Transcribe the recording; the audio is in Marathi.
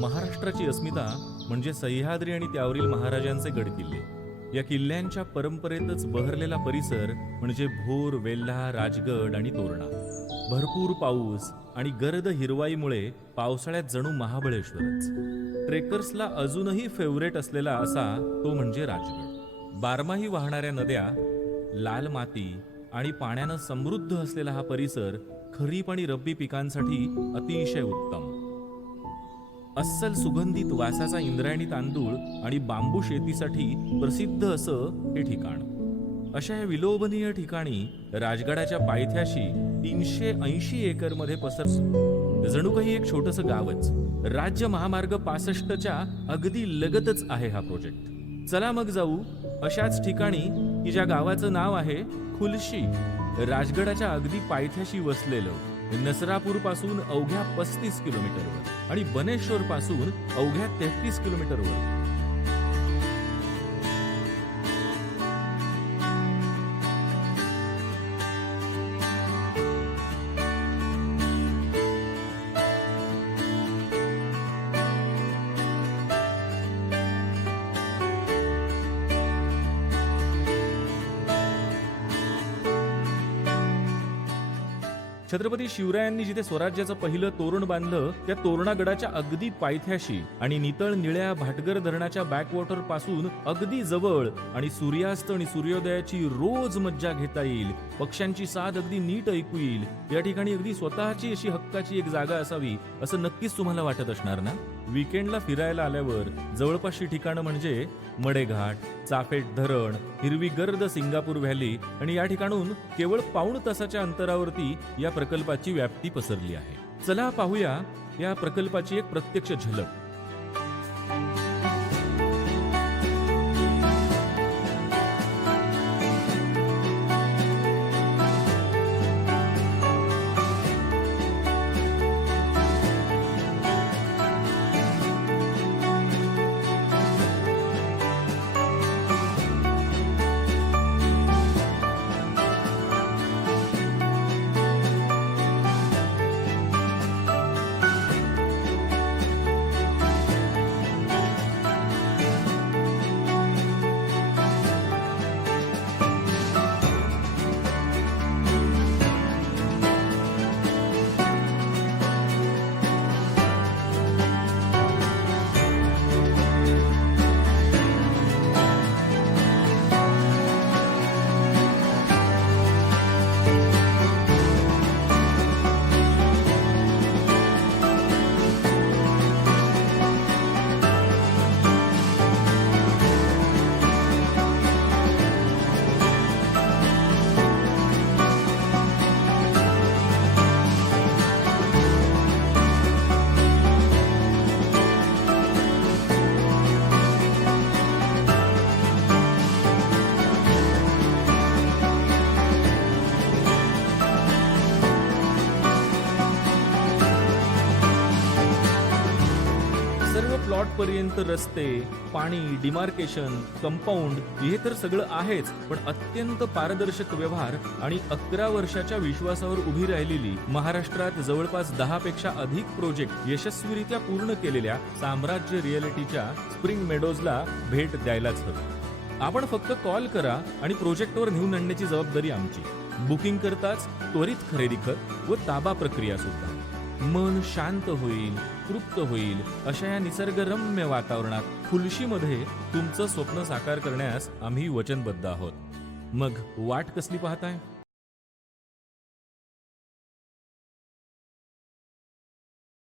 महाराष्ट्राची अस्मिता म्हणजे सह्याद्री आणि त्यावरील महाराजांचे गडकिल्ले. या किल्ल्यांच्या परंपरेतच बहरलेला परिसर म्हणजे भोर, वेल्हा, राजगड आणि तोरणा. भरपूर पाऊस आणि गर्द हिरवाईमुळे पावसाळ्यात जणू महाबळेश्वरच. ट्रेकर्सला अजूनही फेवरेट असलेला असा तो म्हणजे राजगड. बारमाही वाहणाऱ्या नद्या, लाल माती आणि पाण्यानं समृद्ध असलेला हा परिसर खरीप आणि रब्बी पिकांसाठी अतिशय उत्तम. अस्सल सुगंधित वासाचा इंद्रायणी तांदूळ आणि बांबू शेतीसाठी प्रसिद्ध असं हे ठिकाण. अशा या विलोभनीय ठिकाणी राजगडाच्या पायथ्याशी 380 एकरमध्ये जणू काही एक छोटंसं गावच. राज्य महामार्ग 65च्या अगदी लगतच आहे हा प्रोजेक्ट. चला मग जाऊ अशाच ठिकाणी की ज्या गावाचं नाव आहे खुलशी. राजगडाच्या अगदी पायथ्याशी वसलेलं, नसरापूर पासून अवघ्या 35 किलोमीटरवर आणि बनेश्वर पासून अवघ्या 33 किलोमीटरवर. छत्रपती शिवरायांनी जिथे स्वराज्याचं पहिलं तोरण बांधलं त्या तोरणागडाच्या अगदी पायथ्याशी आणि नितळ निळ्या भाटगर धरणाच्या बॅकवॉटर पासून अगदी जवळ आणि सूर्यास्त आणि सूर्योदयाची रोज मज्जा घेता येईल, पक्ष्यांची साद अगदी नीट ऐकू येईल, या ठिकाणी अगदी स्वतःची अशी हक्काची एक जागा असावी असं नक्कीच तुम्हाला वाटत असणार ना. वीकेंडला फिरायला आल्यावर जवळपासची ठिकाणं म्हणजे मडेघाट, चाफेट धरण, हिरवी गर्द सिंगापूर व्हॅली आणि या ठिकाणून केवळ पाऊण तासाच्या अंतरावरती या प्रकल्पाची व्याप्ती पसरली आहे. चला पाहूया या प्रकल्पाची एक प्रत्यक्ष झलक. प्लॉट पर्यंत रस्ते, पाणी, डिमार्केशन, कंपाऊंड हे तर सगळं आहेच, पण अत्यंत पारदर्शक व्यवहार आणि 11 वर्षाच्या विश्वासावर उभी राहिलेली, महाराष्ट्रात जवळपास 10 पेक्षा अधिक प्रोजेक्ट यशस्वीरित्या पूर्ण केलेल्या साम्राज्य रिअलिटीच्या स्प्रिंग मेडोजला भेट द्यायलाच हवी. आपण फक्त कॉल करा आणि प्रोजेक्टवर नेऊन आणण्याची जबाबदारी आमची. बुकिंग करताच त्वरित खरेदी खत व ताबा प्रक्रिया सुद्धा. मन शांत होईल, तृप्त होईल अशा या निसर्गरम्य वातावरणात खुलशीमध्ये तुमचं स्वप्न साकार करण्यास आम्ही वचनबद्ध आहोत. मग वाट कसली पाहताय?